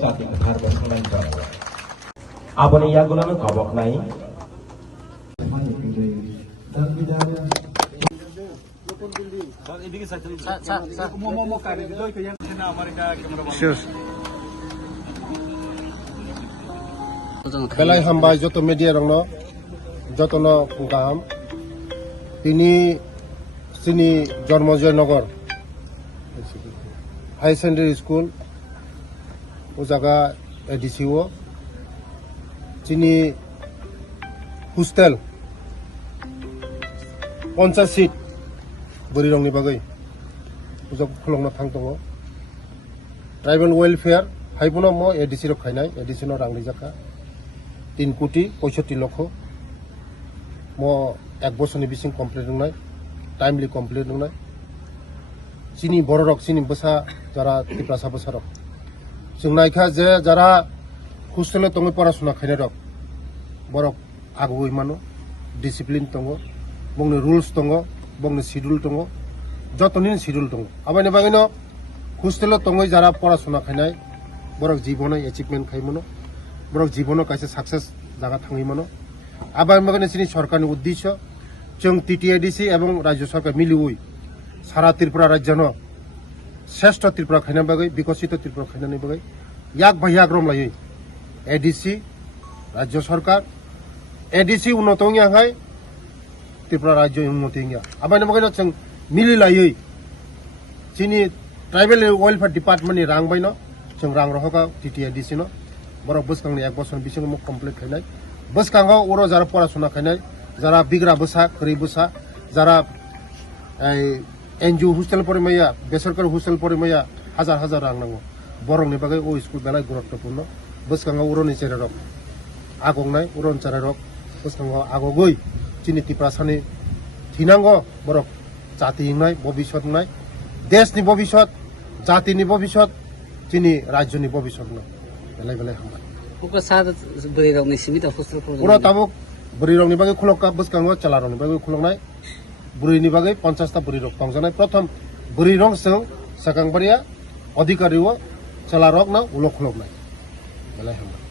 যাবে আপনি ইয়াগুলো কবক নাই। Belai hambai joto media rong no joto তিনি চিনি জন্মজয়নগর হাই সেকেন্ডারি স্কুল ও জায়গা এডিসিও যিনি হোস্টেল পঞ্চাশ সিট बोरै रंनि बागै उजाब खुलंना थां दङ ट्राइबेल वेलफेयार हाइबना म एडिसि रख खायनाय एडिसिनाव रांनि जाखा तिन कोटि पयसत्ति लक्ष म এক বছরনি বিসিং কমপ্লিট নাই। টাইমলি কমপ্লিট নাই। চিনি বড় রক চিনি বসা যারা ত্রিপ্রাসা বসা রক जों नायखा जे যারা হোস্টেলে তঙ্গে পড়াশোনা খাইনে রক বরক আগুই মানো ডিসিপ্লিন তঙ্গ বংনি রুলস তঙ্গ বংনি শিডিউল তঙ্গ যতনিন শিডিউল তঙ্গ আবাইনি বাগিন হোস্টেলে তঙ্গই যারা পড়াশোনা খাইনাই বরক জীবনে এচিভমেন্ট খাইমনো বরক জীবনে কাছে সাকসেস জায়গা থাঙ্গিমনো আবার বাগানে সিনি সরকারনি উদ্দেশ্য जों टिटिआइडिसि एवं राज्य सरकार मिलिउइ सारा त्रिपुरा राज्यनो श्रेष्ठ त्रिपुरा खैना बगै विकसित त्रिपुरा खैनानि बगै याक बाह्याग्रम लायै एडिसि राज्य सरकार एडिसि उन्नतङियाहाय त्रिपुरा राज्य उन्नतङिया आबाय बगैन जों मिलि लायै जोंनि ट्राइबेल वेलफेयार डिपार्टमेन्टनि रां बायन जों रां रहगा टिटिएडिसिनो बरफ बोसखांनि एक बोसोर बिसोर मुख कमप्लिट खायनाय बोसखाङाव अर जारा परासना खायनाय যারা বিগ্রা বসা খরি বসা যারা एनजिअ हस्टेल परिमाया बेसरकारि हस्टेल परिमाया हाजार हाजार रां नांगौ बरंनि बागै अ स्कुल बेलाय गुरुत्वपूर्ण बोसखाङाव उरनि जेरारक आगंनाय उरन जेरारक बोसखाङाव आगगै जोंनि टिप्रासानि थिनांगौ बरक जाति हिंनाय भबिष्यत हिंनाय देशनि भबिष्यत जातिनि भबिष्यत जोंनि राज्यनि भबिष्यत हिंनाय बेलाय बेलाय हामबाय बोरै रावनि सिमित हस्टेल उनाव तामुक बोरै रावनि बागै खुलका बोसखाङाव चला रावनि बागै खुलनाय রংনি बागै খুলকা বসকাঙ্গ চালা রংনি प्रथम খুলংনাय বুড়িনি বাগে পঞ্চাশটা বুড়ি রক তংজানাय প্রথম বুড়ি রং